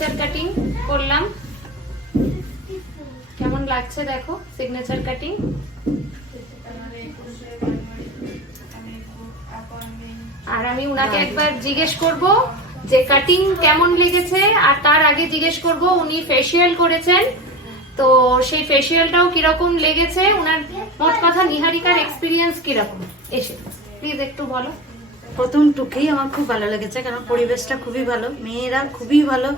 Signature cutting করলাম, কেমন লাগছে দেখো সিগনেচার কাটিং। আর আমি উনাকে একবার জিজ্ঞেস করব যে কাটিং কেমন লেগেছে, আর তার আগে জিজ্ঞেস করব উনি ফেসিয়াল করেছেন তো সেই ফেসিয়ালটাও কিরকম লেগেছে, উনার মোট কথা নিহারিকার এক্সপিরিয়েন্স কিরকম এসে, প্লিজ একটু বলো। প্রথম টুকেই আমার খুব ভালো লেগেছে, কারণ পরিবেশটা খুবই ভালো, মেয়েরা খুবই ভালো,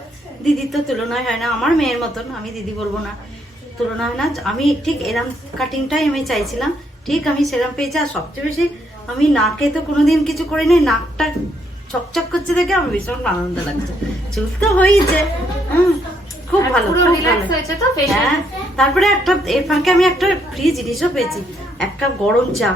দিদির তো তুলনায় হয় না, আমার মেয়ের মতন, আমি দিদি বলবো না, তুলনা হয় না। আমি ঠিক এরম কাটিংটাই আমি চাইছিলাম, ঠিক আমি সেরম পেয়েছি। আর সবচেয়ে বেশি আমি নাকে তো কোনোদিন কিছু করিনি, নাকটা চকচক করছে দেখে আমার ভীষণ আনন্দ লাগছে। চুল তো হয়েছে, খুব ভালো, পুরো খুব রিল্যাক্স ভালো। হয়েছে তো ফেসিয়াল। হ্যাঁ, তারপরে একটা এর ফাঁকে আমি একটা ফ্রি জিনিসও পেয়েছি, এক কাপ গরম চা।